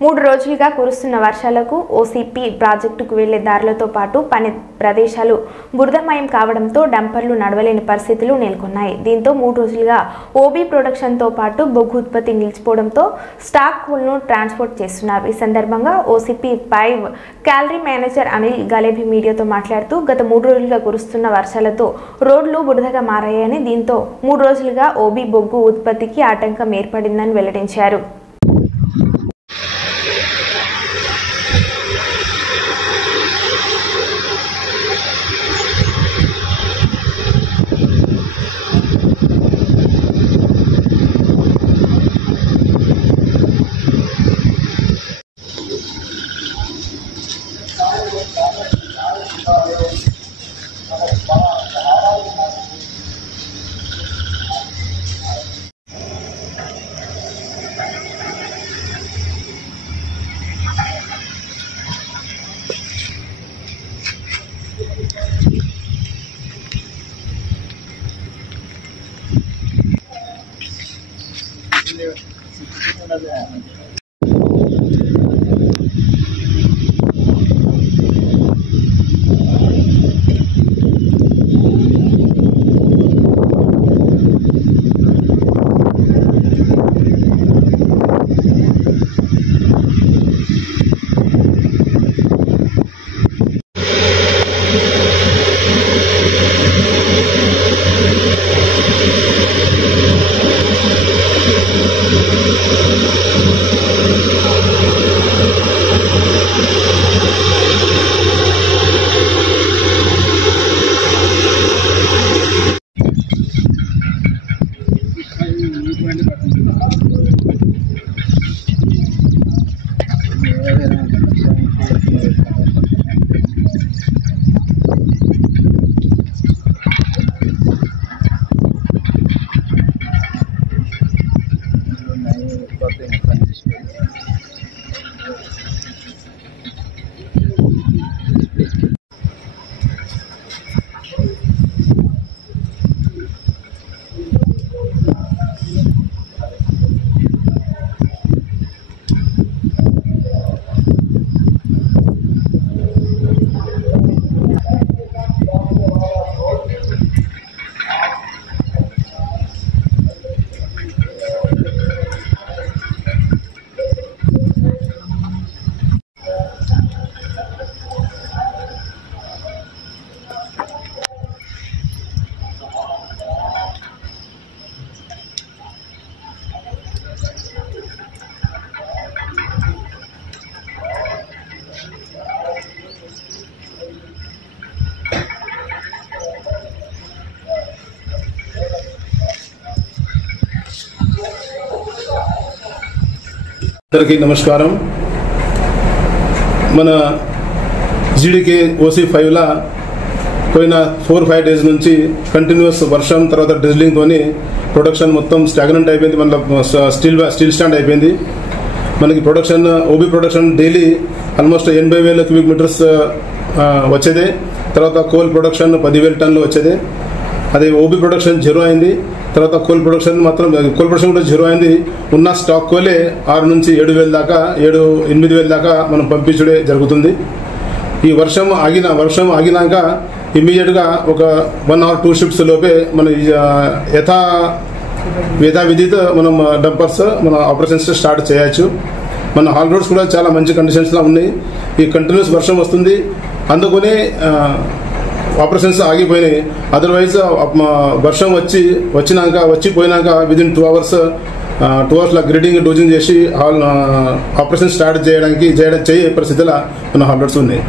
3 రోజులుగా కురుస్తున్న వర్షాలకు ఓసీపీ ప్రాజెక్టుకు వెళ్లే దారులతో పాటు పని ప్రదేశాలు బురదమయం కావడంతో డంపర్లు నడవలేని పరిస్థితులు నెలకొన్నాయి. దీంతో 3 రోజులుగా ఓబీ ప్రొడక్షన్తో పాటు బొగ్గు ఉత్పత్తి నిలిచిపోవడంతో స్టాక్ కోల్ను ట్రాన్స్పోర్ట్ చేస్తున్నారు. ఈ సందర్భంగా ఓసీపీ 5 క్యాలరీ మేనేజర్ అనిల్ గలేభి మీడియాతో మాట్లాడుతూ గత 3 రోజులుగా కురుస్తున్న వర్షాలతో రోడ్లు బురదగా మారాయని, దీంతో 3 రోజులుగా ఓబీ బొగ్గు ఉత్పత్తికి ఆటంకం ఏర్పడిందని వెల్లడించారు. అందరికీ నమస్కారం. మన జీడీకే ఓసీ5లా పోయిన 4-5 డేస్ నుంచి కంటిన్యూస్ వర్షం తర్వాత డ్రిజ్లింగ్తోని ప్రొడక్షన్ మొత్తం స్టాగ్నెంట్ అయిపోయింది. మన స్టీల్ స్టాండ్ అయిపోయింది. మనకి production OB production daily almost 80,000 cubic meters వచ్చేదే. తర్వాత కోల్ ప్రొడక్షన్ 10,000 టన్నులు వచ్చేదే. అదే ఓబీ ప్రొడక్షన్ జీరో అయింది. తర్వాత కోల్ ప్రొడక్షన్ కూడా జీరో అయింది. ఉన్న స్టాక్ కోలే 6 నుంచి 7,000 దాకా 8,000 దాకా మనం పంపించడే జరుగుతుంది. ఈ వర్షం ఆగినాక ఇమ్మీడియట్గా ఒక 1 or 2 షిఫ్ట్స్ లోపే మన యథావిధితో మనం డంపర్స్ మన ఆపరేషన్స్ స్టార్ట్ చేయొచ్చు. మన హాల్ రోడ్స్ కూడా చాలా మంచి కండిషన్స్లో ఉన్నాయి. ఈ కంటిన్యూస్ వర్షం వస్తుంది, అందుకనే ఆపరేషన్స్ ఆగిపోయినాయి. అదర్వైజ్ వర్షం వచ్చిపోయినాక విదిన్ 2 hours గ్రిడింగ్ డోజింగ్ చేసి ఆపరేషన్ స్టార్ట్ చేయే పరిస్థితిలో మన హాల్ రోడ్స్ ఉన్నాయి.